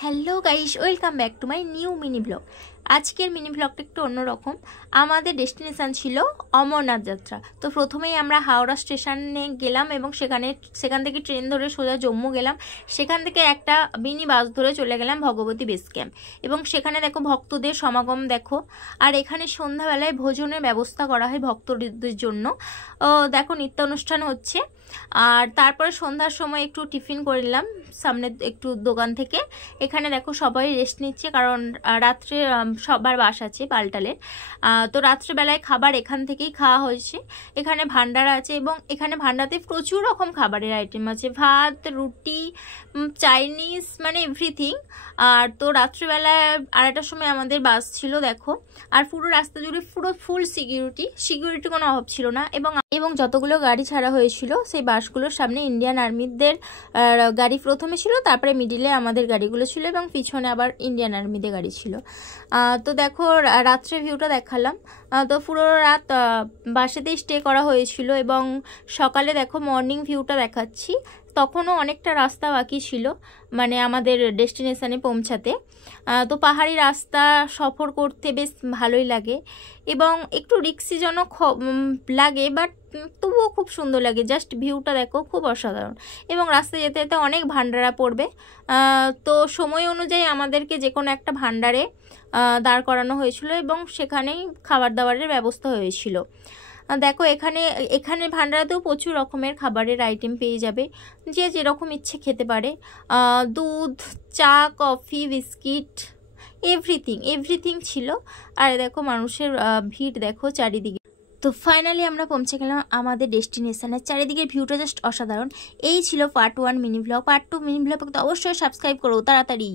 Hello guys, welcome back to my new mini blog. আজকের mini ব্লগটা একটু অন্যরকম। আমাদের ডেস্টিনেশান ছিল অমরনাথ যাত্রা। তো প্রথমেই আমরা হাওড়া স্টেশনে গেলাম এবং সেখান থেকে ট্রেন ধরে সোজা জম্মু গেলাম। সেখান থেকে একটা মিনি বাস ধরে চলে গেলাম ভগবতী বেস ক্যাম্প। এবং সেখানে দেখো ভক্তদের সমাগম দেখো। আর এখানে সন্ধ্যাবেলায় ভোজনের ব্যবস্থা করা হয় ভক্তদের জন্য। দেখো নৃত্য অনুষ্ঠান হচ্ছে। আর তারপরে সন্ধ্যার সময় একটু টিফিন করলাম সামনে একটু দোকান থেকে। এখানে দেখো সবাই রেস্ট নিচ্ছে, কারণ রাত্রে সবার বাস আছে পাল্টালে। তো রাত্রেবেলায় খাবার এখান থেকেই খাওয়া হয়েছে। এখানে ভান্ডার আছে এবং এখানে ভান্ডারতে প্রচুর রকম খাবারের আইটেম আছে, ভাত, রুটি, চাইনিজ, মানে এভরিথিং। আর তো রাত্রেবেলায় 2টার সময় আমাদের বাস ছিল দেখো। আর পুরো রাস্তা জুড়ে পুরো ফুল সিকিউরিটি কোনো অভাব ছিল না। এবং যতগুলো গাড়ি ছাড়া হয়েছিল সেই বাসগুলোর সামনে ইন্ডিয়ান আর্মিদের গাড়ি প্রথমে ছিল, তারপরে মিডিলে আমাদের গাড়িগুলো ছিল এবং পিছনে আবার ইন্ডিয়ান আর্মিদের গাড়ি ছিল। তো দেখো রাত্রে ভিউটা দেখালাম। তো পুরো রাত বাসেতেই স্টে করা হয়েছিল এবং সকালে দেখো মর্নিং ভিউটা দেখাচ্ছি। তখনও অনেকটা রাস্তা বাকি ছিল, মানে আমাদের ডেস্টিনেশনে পৌঁছাতে। তো পাহাড়ি রাস্তা সফর করতে বেশ ভালোই লাগে এবং একটু রিস্কিজনক লাগে, বাট তবুও খুব সুন্দর লাগে। জাস্ট ভিউটা দেখো, খুব অসাধারণ। এবং রাস্তায় যেতে যেতে অনেক ভান্ডারা পড়বে। তো সময় অনুযায়ী আমাদেরকে যে কোনো একটা ভান্ডারে দাঁড় করানো হয়েছিল এবং সেখানেই খাবার দাবারের ব্যবস্থা হয়েছিল। দেখো এখানে ভান্ডারাতেও প্রচুর রকমের খাবারের আইটেম পেয়ে যাবে, যে যেরকম ইচ্ছে খেতে পারে। দুধ, চা, কফি, বিস্কিট, এভরিথিং ছিল। আর দেখো মানুষের ভিড় দেখো চারিদিকে। তো ফাইনালি আমরা পৌঁছে গেলাম আমাদের ডেস্টিনেশনের। চারিদিকের ভিউটা জাস্ট অসাধারণ। এই ছিল part 1 mini blog. Part 2 mini blog তো অবশ্যই সাবস্ক্রাইব করো তাড়াতাড়ি।